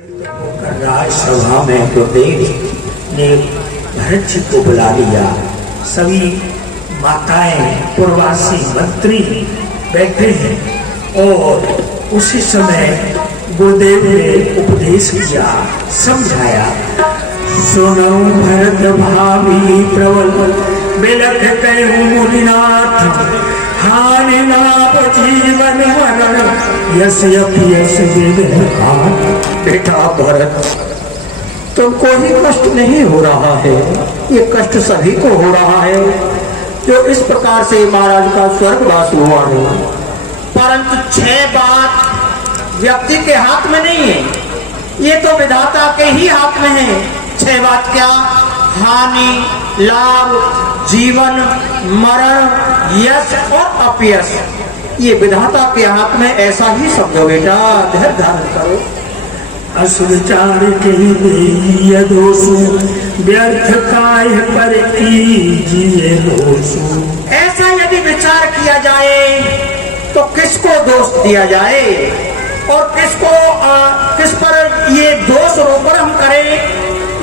राजसभा में गुरुदेव ने भरत जी को बुला लिया। सभी माताएं, पूर्वासी मंत्री बैठे हैं और उसी समय गुरुदेव ने उपदेश किया, समझाया। सुनो भरत भावी प्रबल बिलख कहूँ मुनिनाथ, हानि नाप जीवन मरण यस यस बेटा भरत, तुमको ही कष्ट नहीं हो रहा है, ये कष्ट सभी को हो रहा है जो इस प्रकार से महाराज का स्वर्गवास हुआ है। परंतु 6 बात व्यक्ति के हाथ में नहीं है, ये तो विधाता के ही हाथ में है। 6 बात क्या? हानि, लाभ, जीवन, मरण, यश और अपयश, ये विधाता के हाथ में। ऐसा ही समझो बेटा, धैर्य धारण करो। असुरचार के दोषो व्यर्थ काय पर कीजिए दोषो। ऐसा यदि विचार किया जाए तो किसको दोष दिया जाए और किस पर ये दोष रोपण हम करें,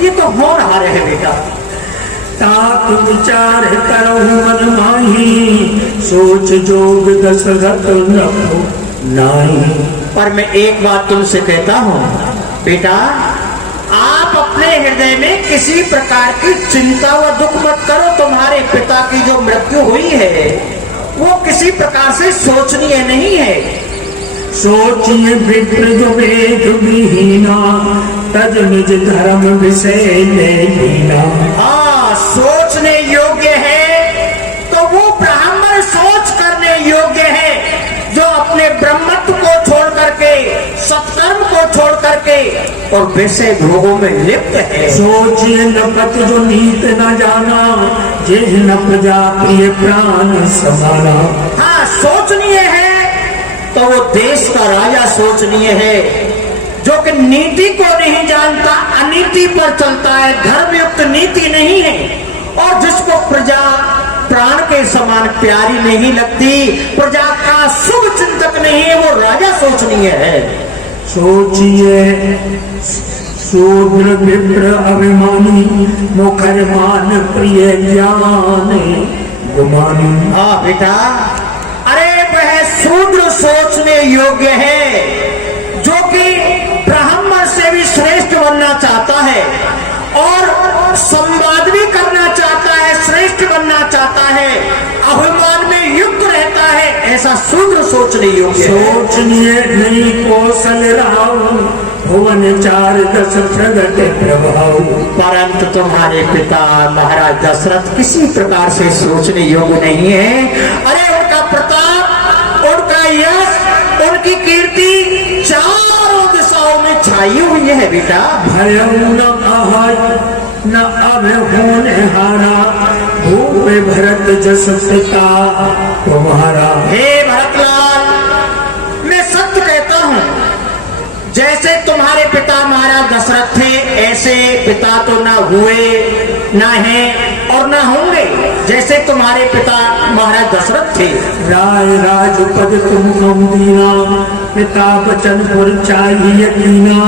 ये तो होनहार है बेटा। ताप विचार करो मन माही, सोच जोग दशरथ नहीं। पर मैं एक बात तुमसे कहता हूँ बेटा, आप अपने हृदय में किसी प्रकार की चिंता व दुख मत करो। तुम्हारे पिता की जो मृत्यु हुई है वो किसी प्रकार से सोचनीय नहीं है। सोचिए विप्र जो वेद विहीना, तज निज धर्म विषय लेना। हाँ, सोचने योग्य है तो वो ब्राह्मण सोच करने योग्य है जो अपने ब्रह्मत्व को छोड़ करके, सत्कर्म को छोड़ करके और विषय भोगों में लिप्त है। सोचिए नपत जो नीत न जाना, जिह न प्रजा प्रिय प्राण समाना। हाँ, सोचनीय है तो वो देश का राजा सोचनीय है जो कि नीति को नहीं जानता, अनीति पर चलता है, धर्मयुक्त नीति नहीं है, और जिसको प्रजा प्राण के समान प्यारी नहीं लगती, प्रजा का शुभ चिंतक नहीं है, वो राजा सोचनीय है। सोचिए शूद्र विप्र अभिमानी, मुखर मान प्रिय ज्ञान गुमानी। हाँ बेटा, अरे वह शूद्र सोचने योग्य है जो कि ब्राह्मण से भी श्रेष्ठ बनना चाहता है और संवाद भी करना चाहता है, श्रेष्ठ बनना चाहता है, अभिमान में युक्त रहता है, ऐसा शूद्र सोचने योग्य। सोचनीय नहीं कौशल राव, भुवन 4 दश प्रगट प्रभाव। परंतु तुम्हारे पिता महाराज दशरथ किसी प्रकार से सोचने योग्य नहीं है। अरे उनका प्रताप, उनका यश, उनकी कीर्ति चारों दिशाओं में छाई हुई है बेटा। भय न अब होने हारा, भूप भरत जस पिता तुम्हारा। हे भरतलाल, मैं सत्य कहता हूँ, जैसे तुम्हारे पिता महाराज दशरथ थे ऐसे पिता तो ना हुए, ना हैं और ना होंगे जैसे तुम्हारे पिता महाराज दशरथ थे। राय राजपद तुम दीना, पिता बचन पुर चाहिए यकीना।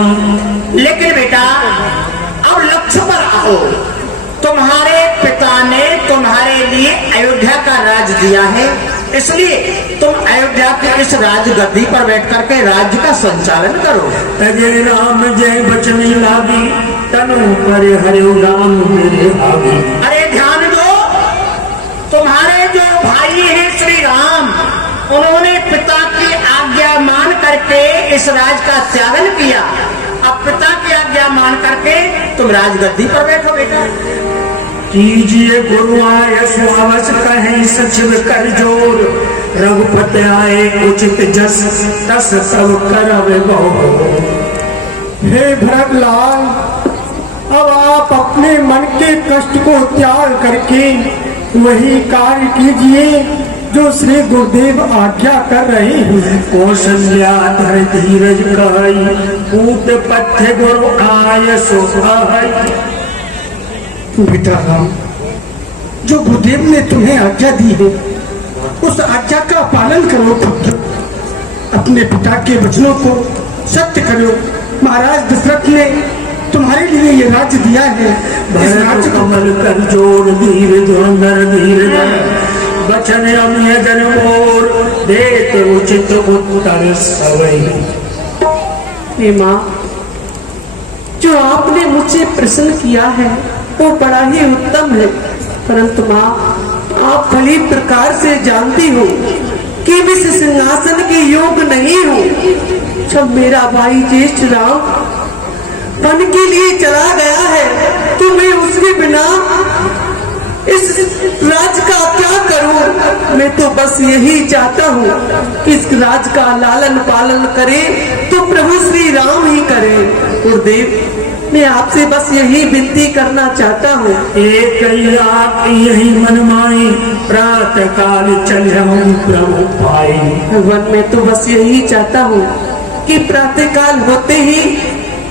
लेकिन बेटा अब लक्ष्य पर आओ। तुम्हारे पिता ने तुम्हारे लिए अयोध्या का राज दिया है, इसलिए तुम अयोध्या के इस राज गद्दी पर बैठ करके राज्य का संचालन करो। तजय राम जय बचनी लागी, तनु पर हरे राम मेरे आगे। अरे ध्यान दो, तुम्हारे जो भाई हैं श्री राम, उन्होंने पिता की आज्ञा मान करके इस राज का त्यागन किया। अब पिता की आज्ञा मान करके तुम राजगद्दी पर बैठो बेटा। कीजिए गुरु आय सुअवस कहें सचिव कर जोर, रघुपति आए उचित जस तस सब करवे गौर। हे भरतलाल, अब आप अपने मन के कष्ट को त्याग करके वही कार्य कीजिए जो श्री गुरुदेव आज्ञा कर रहे हैं। कौशल्या धर धीरज कहई, पूत पथ्य गुरु आय सो कहई। बेटा राम, जो गुरुदेव ने तुम्हें आज्ञा दी है उस आज्ञा का पालन करो पुत्र। अपने पिता के वचनों को सत्य करो महाराज दशरथ ने तुम्हारे लिए ये राज्य दिया है। इस भरत राज्य को कमल कर जोड़ धीर धुरंधर धीर धर बचन अम्य जन मोर देत उचित उत्तर सवई। हे माँ, जो आपने मुझसे प्रश्न किया है वो बड़ा ही उत्तम है, परंतु माँ आप भली प्रकार से जानती हो कि मैं इस सिंहासन के योग्य नहीं हूँ। जब मेरा भाई ज्येष्ठ राम वन के लिए चला गया है तो मैं उसके बिना इस राज का क्या करूं? मैं तो बस यही चाहता हूँ कि इस राज का लालन पालन करे तो प्रभु श्री राम ही करे। गुरुदेव, मैं आपसे बस यही विनती करना चाहता हूँ। एक यही मन माई प्रातः काल चल प्रभु पाई। भगवान, मैं तो बस यही चाहता हूँ कि प्रातः काल होते ही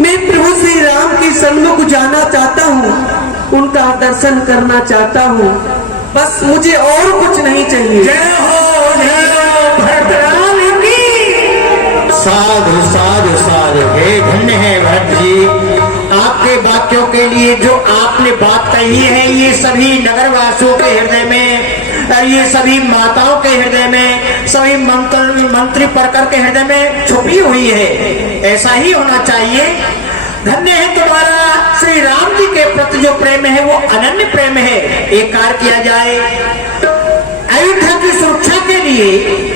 मैं प्रभु श्री राम के सन्मुख जाना चाहता हूँ, उनका दर्शन करना चाहता हूँ। बस मुझे और कुछ नहीं चाहिए। जय हो भरत राम की। साधु साधु साधु। हे धन्य है भरत जी, आपके वाक्यों के लिए जो आपने बात कही है ये सभी नगरवासियों के हृदय में, ये सभी माताओं के हृदय में, सभी मंत्री परकर के हृदय में छुपी हुई है। ऐसा ही होना चाहिए। धन्य है तुम्हारा श्री राम जी के प्रति जो प्रेम है वो अनन्य प्रेम है। एक कार्य किया जाए, अयोध्या की सुरक्षा के लिए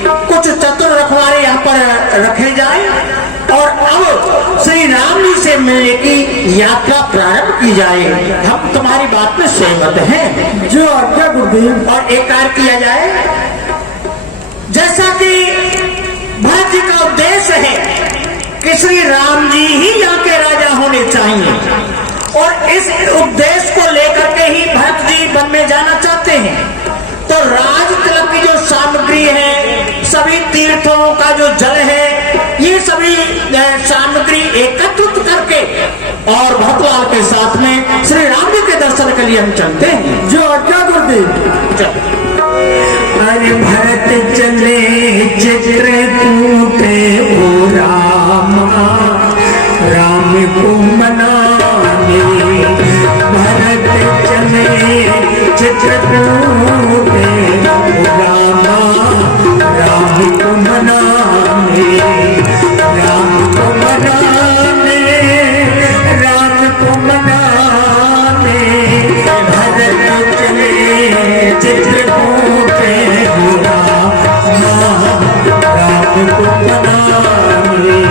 कुछ चतुर रखवारे यहाँ पर रखे जाए और अब श्री राम जी से मिलने की यात्रा प्रारंभ की जाए। हम तुम्हारी बात में सहमत हैं। जो आज्ञा गुरुदेव। और एक कार्य किया जाए, जैसा कि भरत जी का उद्देश्य है कि श्री राम जी ही यहाँ के राजा होने चाहिए और इस उद्देश्य को लेकर के ही भरत जी वन में जाना चाहते हैं, तो राज तिलक की जो सामग्री है, सभी तीर्थों का जो जल है, ये सभी सामग्री एकत्रित करके और भक्तलाल के साथ में श्री राम जी के दर्शन के लिए हम चलते हैं। जो आज्ञा गुरुदेव। अरे भरत चले चित्रकूटे ओ रामा राम को मनाने। भरत चले चित्रकूटे ओ रामा राम को मनाने। राम को मनाने, राम को मनाने। भरत चले चित्रकूटे ओ रामा राम को मनाने।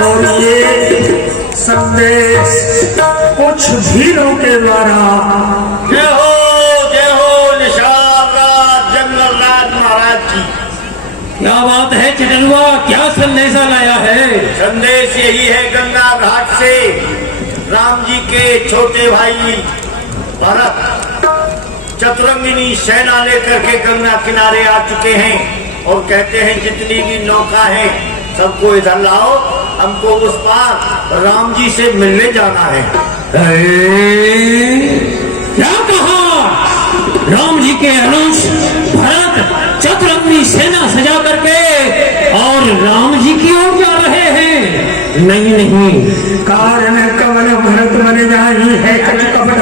और ये संदेश कुछ भीलों के द्वारा। जय हो निशान राज जंगल राज महाराज की। क्या बात है चिटलुआ, क्या संदेशा लाया है? संदेश यही है, गंगा घाट से राम जी के छोटे भाई भरत चतुरंगिनी सेना लेकर के गंगा किनारे आ चुके हैं और कहते हैं जितनी भी नौका है सबको इधर लाओ, हमको उस पार राम जी से मिलने जाना है। क्या कहा? राम जी के अनुज भरत चतुरंगी सेना सजा करके और राम जी की ओर जा रहे हैं? नहीं नहीं, कारण कमल भरत मन जाही है कपट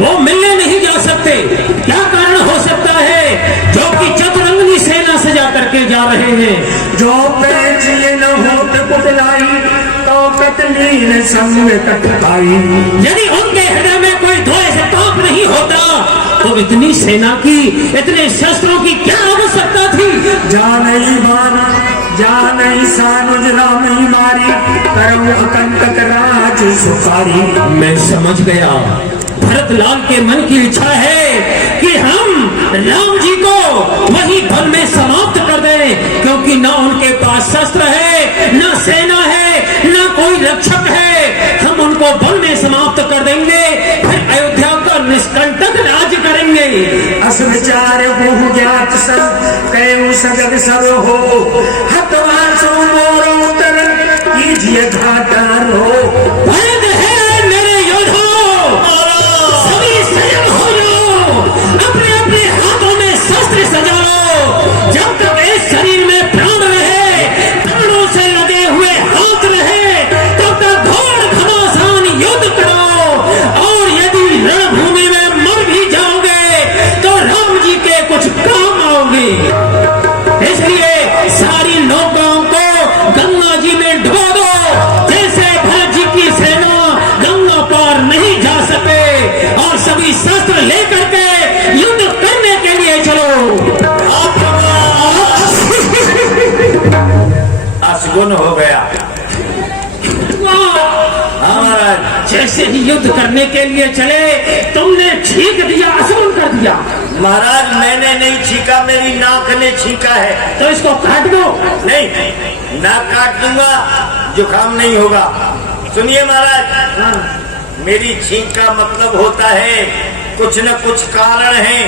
वो मिलने नहीं जा सकते। क्या कारण हो सकता है जो कि चतुरंगनी सेना सजा करके जा रहे हैं? जो पेच ये न होत पुतलाई तो कतलीन संग कटकाई। यदि उनके हृदय में कोई द्वेष ताप नहीं होता तो इतनी सेना की, इतने शस्त्रों की क्या आवश्यकता थी? जानई माना जानई सानुज राम ही मारी करम अकंटक राज सुखारी। मैं समझ गया, भरत लाल के मन की इच्छा है कि हम राम जी को वही वन में समाप्त कर दें, क्योंकि ना उनके पास शस्त्र है, ना सेना है, ना कोई रक्षक है। हम उनको वन में समाप्त कर देंगे, फिर अयोध्या का निष्कंटक राज करेंगे। असुर विचार बहु ज्ञात सब कयु सगत सब हो हतवासो मोर उतर कीजिए घाटा रो। भरत है मेरे योद्धाओं, सभी संयम हो जाओ, अपने अपने हाथों में शस्त्र सजा लो। जब तक इस शरीर में प्राण रहे, प्राणों से लगे हुए हाथ रहे, तब तक घोर घमासान युद्ध करो। और यदि रणभूमि में मर भी जाओगे तो राम जी के कुछ काम आओगे। इसलिए सारी नौकाओं को गंगा जी में डुबा दो, जैसे भरत जी की सेना गंगा पार नहीं जा सके। और सभी शस्त्र लेकर के युद्ध करने के लिए चलो। अशगुन हो गया हमारा। जैसे ही युद्ध करने के लिए चले तुमने छींक दिया, असुन कर दिया। महाराज मैंने नहीं छींका, मेरी नाक ने छींका है। तो इसको काट दो। नहीं, नाक काट दूंगा, जुकाम नहीं होगा। सुनिए महाराज, मेरी छींक का मतलब होता है कुछ न कुछ कारण है।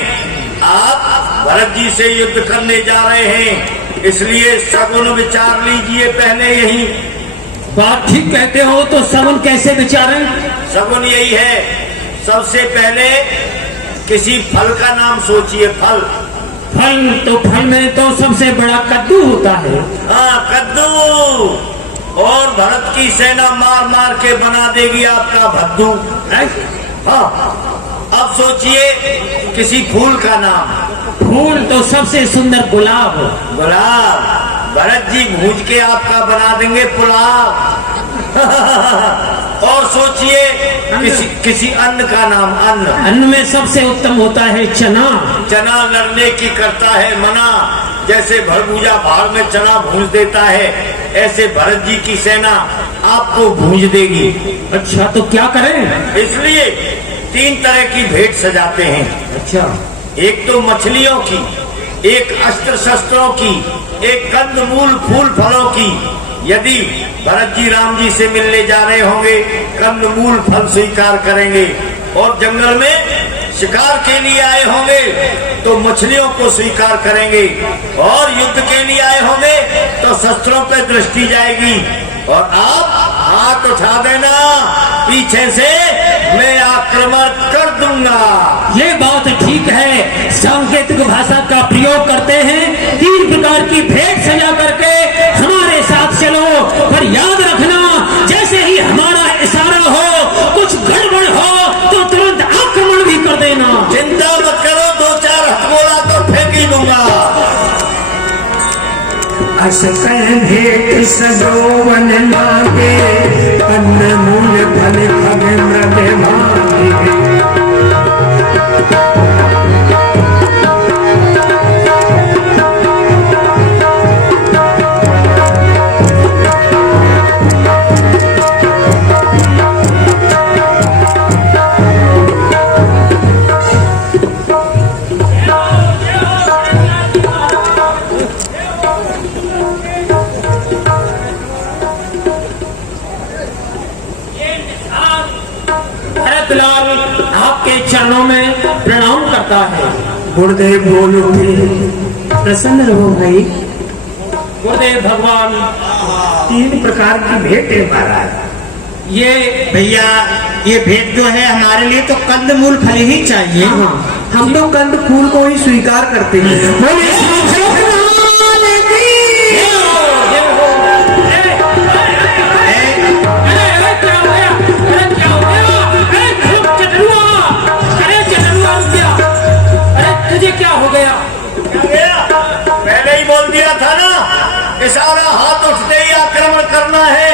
आप भरत जी से युद्ध करने जा रहे हैं, इसलिए सगुन विचार लीजिए पहले। यही बात ठीक कहते हो, तो सगुन कैसे विचारें? सगुन यही है, सबसे पहले किसी फल का नाम सोचिए। फल तो फल में तो सबसे बड़ा कद्दू होता है। हाँ, कद्दू। और भरत की सेना मार मार के बना देगी आपका भद्दू। हाँ, अब सोचिए किसी फूल का नाम। फूल तो सबसे सुंदर गुलाब। गुलाब। भरत जी भूज के आपका बना देंगे पुलाव। और सोचिए किसी अन्न का नाम। अन्न में सबसे उत्तम होता है चना। चना लड़ने की करता है मना। जैसे भरभूजा भाग में चना भूज देता है, ऐसे भरत जी की सेना आपको भूज देगी। अच्छा, तो क्या करें? इसलिए 3 तरह की भेंट सजाते हैं। अच्छा, एक तो मछलियों की, एक अस्त्र शस्त्रों की, एक कंदमूल फूल फलों की। यदि भरत जी राम जी से मिलने जा रहे होंगे, कंदमूल फल स्वीकार करेंगे। और जंगल में शिकार के लिए आए होंगे तो मछलियों को स्वीकार करेंगे। और युद्ध के लिए आए होंगे तो शस्त्रों पर दृष्टि जाएगी। और आप हाथ उठा देना पीछे से, मैं आक्रमण कर दूंगा। ये बात ठीक है। सांकेतिक भाषा का प्रयोग करते हैं। 3 प्रकार की भेंट सजा करके हमारे साथ चलो। पर याद रखना, जैसे ही हमारा इशारा हो, कुछ गड़बड़ हो तो तुरंत आक्रमण भी कर देना। चिंता मत करो, 2-4 हथगोला तो फेंक ही दूंगा। अस कह भेंट सजोवन मांगे, अन्न मूल फल खग मृग भागे। आपके चरणों में प्रणाम करता है। गुरुदेव बोलो। प्रसन्न रहो भाई। गुरुदेव भगवान, 3 प्रकार की भेंट है महाराज। ये भैया, ये भेंट जो है हमारे लिए तो कंदमूल फल ही चाहिए। हाँ, हम तो कंद फूल को ही स्वीकार करते हैं। क्या हो गया? पहले ही बोल दिया था ना, इशारा हाथ उठते ही आक्रमण करना है।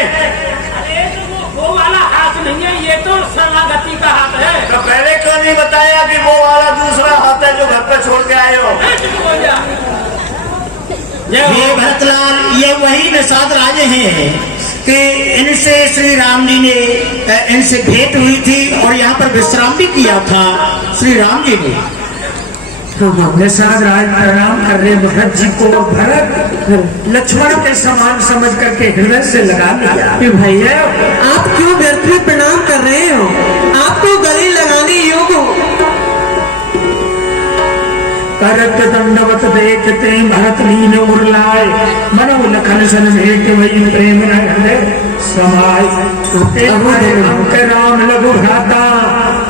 अरे तो वो वाला हाथ नहीं है, ये तो शरणागति का हाथ है। तो पहले क्यों नहीं बताया कि वो वाला दूसरा हाथ है जो घर पे छोड़ के आए हो? ये भरतलाल, ये वही निषाद राजे हैं कि इनसे श्री राम जी ने इनसे भेंट हुई थी और यहाँ पर विश्राम भी किया था श्री राम जी ने। निषाद राज प्रणाम कर रहे भरत जी को। भरत लक्ष्मण के समान समझ करके हृदय से लगा लिया। भैया, आप क्यों व्यर्थ में प्रणाम कर रहे हो? आपको गले लगाने योग्य हो। करत दंडवत देखते भरत लीन उरलाए मनो लखन सन भेंट वही प्रेम न हृदय समाय अंक राम लघु भ्राता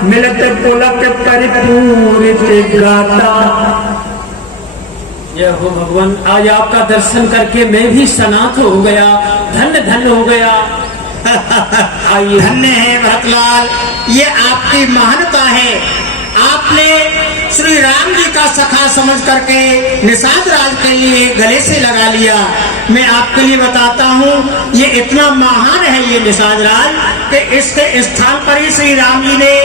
मिलत पुलक परिपूरित गाता। जय हो भगवान, आज आपका दर्शन करके मैं भी सनाथ हो गया, धन्य धन्य हो गया। आइए। धन्य है भरतलाल, ये आपकी महानता है। आपने श्री राम जी का सखा समझ करके निषाद राज के लिए गले से लगा लिया। मैं आपके लिए बताता हूँ, ये इतना महान है ये निषाद राज कि इसके स्थान पर ही श्री राम जी ने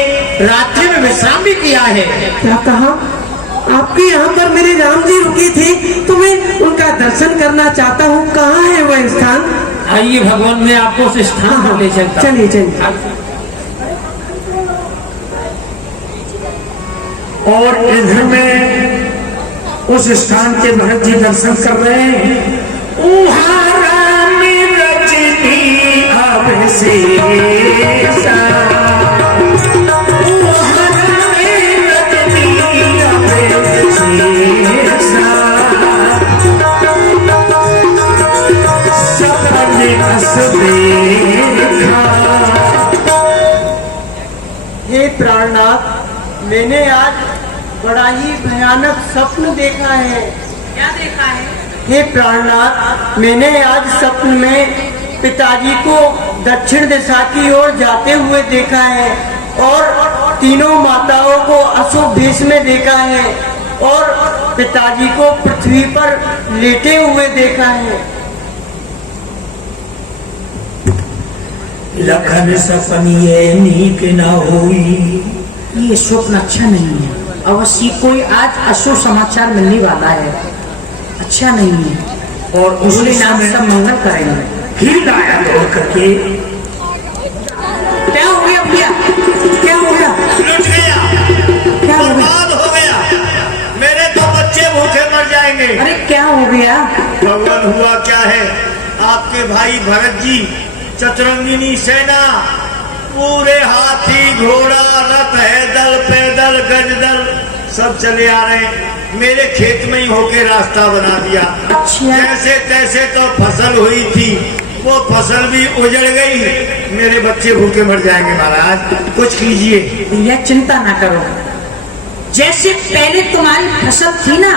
रात्रि में विश्राम भी किया है। क्या कहा? आपके यहाँ पर मेरे राम जी रुके थे, तो मैं उनका दर्शन करना चाहता हूँ। कहाँ है वह स्थान? आइए भगवान, मैं आपको उस स्थान पर ले चलता हूं। चलिए चलिए। और इधर में उस स्थान के भरत जी दर्शन कर रहे हैं। हे प्राणनाथ, मैंने आज बड़ा ही भयानक स्वप्न देखा है। क्या देखा है? हे प्राणनाथ, मैंने आज स्वप्न में पिताजी को दक्षिण दिशा की ओर जाते हुए देखा है और तीनों माताओं को अशुभ भेष में देखा है और पिताजी को पृथ्वी पर लेटे हुए देखा है। लखन सपनिए नीक न हुई। ये स्वप्न अच्छा नहीं है। अवश्य कोई आज अशुभ समाचार मिलने वाला है, अच्छा नहीं है। और उसके नाम सब मंगल करेंगे। फिर आया दौड़ करके, क्या हो गया भैया? क्या हो गया? लुट गया, क्या हो गया? बर्बाद हो गया। मेरे दो बच्चे भूखे मर जाएंगे। अरे क्या हो गया? भगवान, हुआ क्या है? आपके भाई भरत जी चतुरंगिनी सेना पूरे हाथी घोड़ा रथ हैदल पैदल गजदल सब चले आ रहे हैं। मेरे खेत में ही होके रास्ता बना दिया। जैसे तैसे तो फसल हुई थी, वो फसल भी उजड़ गई। मेरे बच्चे भूखे मर जाएंगे। महाराज कुछ कीजिए। भैया चिंता ना करो, जैसे पहले तुम्हारी फसल थी ना,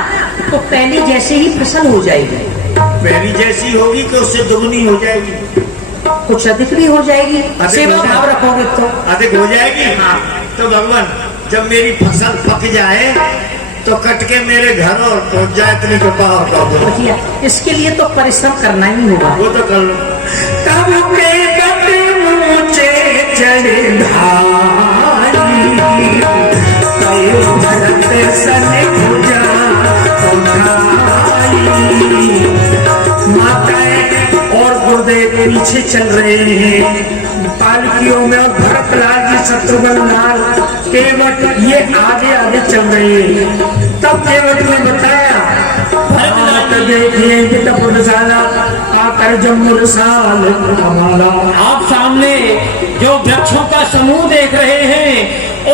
तो पहले जैसे ही फसल हो जाएगी। पहली जैसी होगी कि उससे दुगनी हो जाएगी, कुछ अधिक भी हो जाएगी। सेवा भाव रखोगे तो अधिक हो जाएगी। हाँ, तो भगवान जब मेरी फसल पक जाए तो कट के मेरे घर और पहुंच जाए, इतनी कृपा और कर दो। भैया इसके लिए तो परिश्रम करना ही होगा। वो तो कर लो। तब के कदम ऊंचे चढ़े भारी, कयो भरत सन भुजा उठाई। माताएं और गुरुदेव पीछे चल रहे हैं पालकियों में, और भरत लाल जी शत्रुघ्न लाल केवट ये आगे आगे चल रहे हैं। तब केवट ने बताया, देखिए कि तपुरसाला आकर जम्मुर साल हमारा। आप सामने जो वृक्षों का समूह देख रहे हैं,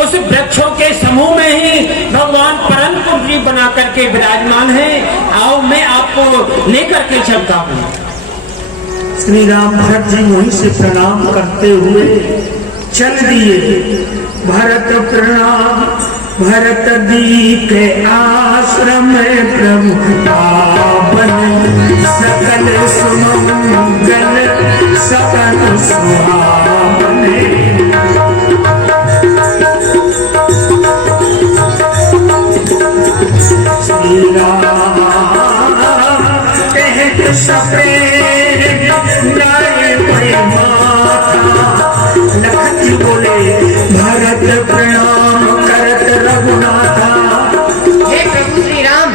उस वृक्षों के समूह में ही भगवान परमपुर जी बना करके विराजमान हैं। आओ मैं आपको लेकर के चलता हूँ। श्री राम भरत जी वहीं से प्रणाम करते हुए चल दिए। भरत प्रणाम भरत दी के आश्रम प्रभु पावन, सकल सुमंगल सकल सुहावने। श्री राम कहत सपे लखन जी बोले, भरत प्रणाम करत रघुनाथा। हे प्रभु श्री राम,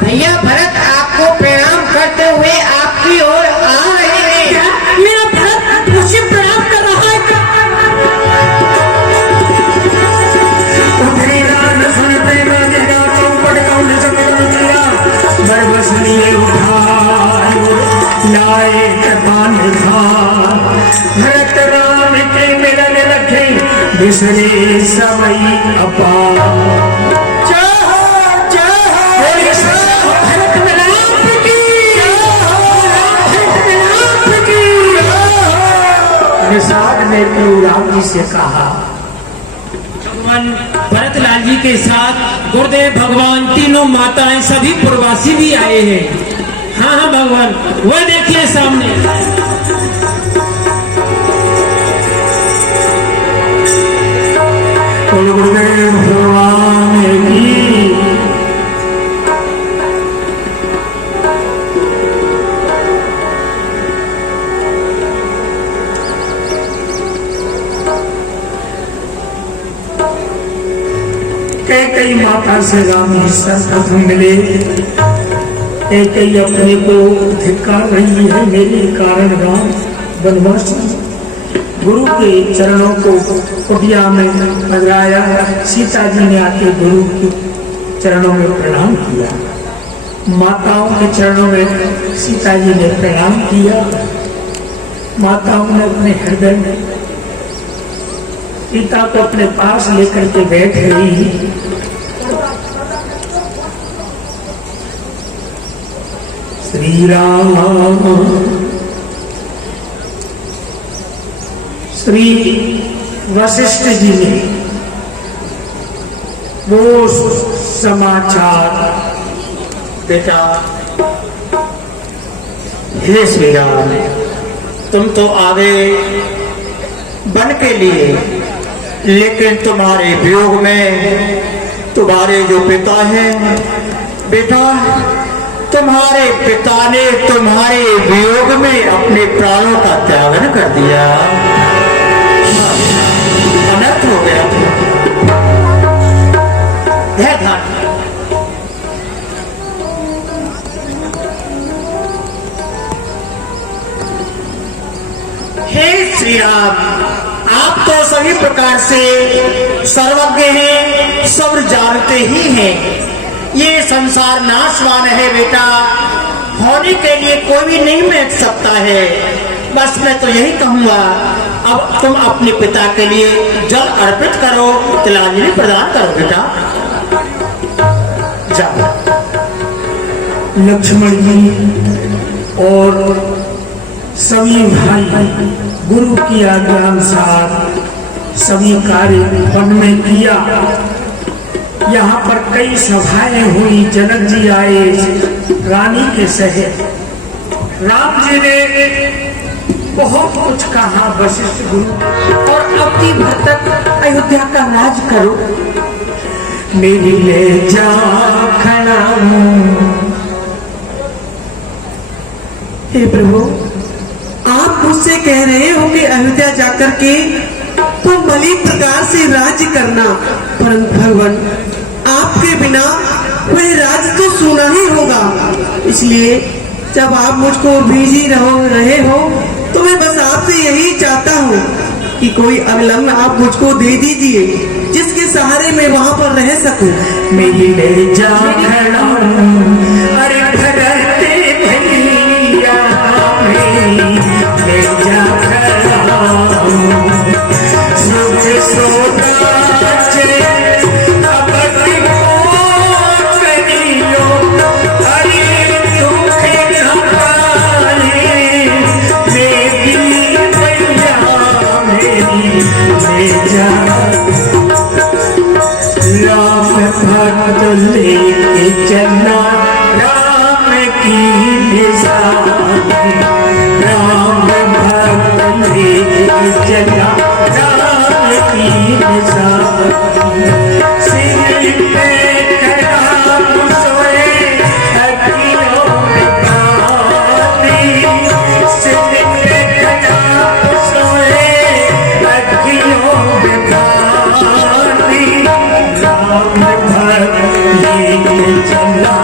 भैया भरत आपको प्रणाम करते हुए आपकी ओर आ रहे हैं। मेरा भरत मुझे प्रणाम कर रहा है। उधरी रान सुनते न गिरा, चौपट कौन सकल गिरा। बरबस लिए उठाए लाए कृपान धान। भरत राम के मिलन रखे बिसरे समय अपार। जय हो ने प्रभु राम जी से कहा, भगवान भरतलाल जी के साथ गुरुदेव भगवान, तीनों माताएं, सभी प्रवासी भी आए हैं। हाँ हाँ भगवान, वो देखिए सामने। गुरुदेव भगवान की कई माता से राम जी सर्वप्रथम मिले। कई अपने को धिक्कार रही है, मेरे कारण राम वनवास। गुरु के चरणों को कुटिया में पधराया। सीता जी ने आके गुरु के चरणों में प्रणाम किया। माताओं के चरणों में सीता जी ने प्रणाम किया। माताओं ने अपने हृदय में सीता को अपने पास लेकर के बैठ गई। श्री राम श्री वशिष्ठ जी ने वो समाचार, बेटा, हे श्री राम, तुम तो आ गए बन के लिए, लेकिन तुम्हारे वियोग में तुम्हारे जो पिता हैं, बेटा, तुम्हारे पिता ने तुम्हारे वियोग में अपने प्राणों का त्यागन कर दिया। अनर्थ हो गया। हे श्री राम, आप तो सभी प्रकार से सर्वज्ञ हैं, सब जानते ही हैं। ये संसार नाशवान है बेटा, होने के लिए कोई भी नहीं मिट सकता है। बस मैं तो यही कहूंगा, अब तुम अपने पिता के लिए जल अर्पित करो, तिलांजलि प्रदान करो बेटा। जाओ। लक्ष्मण जी और सभी भाई गुरु की आज्ञा अनुसार सभी कार्य वन में किया। यहाँ पर कई सभाएं हुई, जनक जी आए रानी के शहर। राम जी ने बहुत कुछ कहा वशिष्ठ गुरु, और अब की भरत अयोध्या का राज करो। मेरी ले जा खड़ा हे प्रभु, आप मुझसे कह रहे हो कि अयोध्या जाकर के तो भली प्रकार से राज्य करना, परंतु भगवान आपके बिना वह राज्य तो सुना ही होगा। इसलिए जब आप मुझको भेजी रहे हो तो मैं बस आपसे यही चाहता हूँ कि कोई अवलंबन आप मुझको दे दीजिए, जिसके सहारे मैं वहाँ पर रह सकूं। मेरी ले जा खड़ा अरे भरते भैया, ले जा खड़ा सुख सोना लेके चलना राम की निशानी, राम भक्त लेके चलना राम की निशानी। सिर पे खड़ा सोए अखियों में पानी, सिर पे खड़ा सोए अखियों में पानी। राम भक्त लेके चलना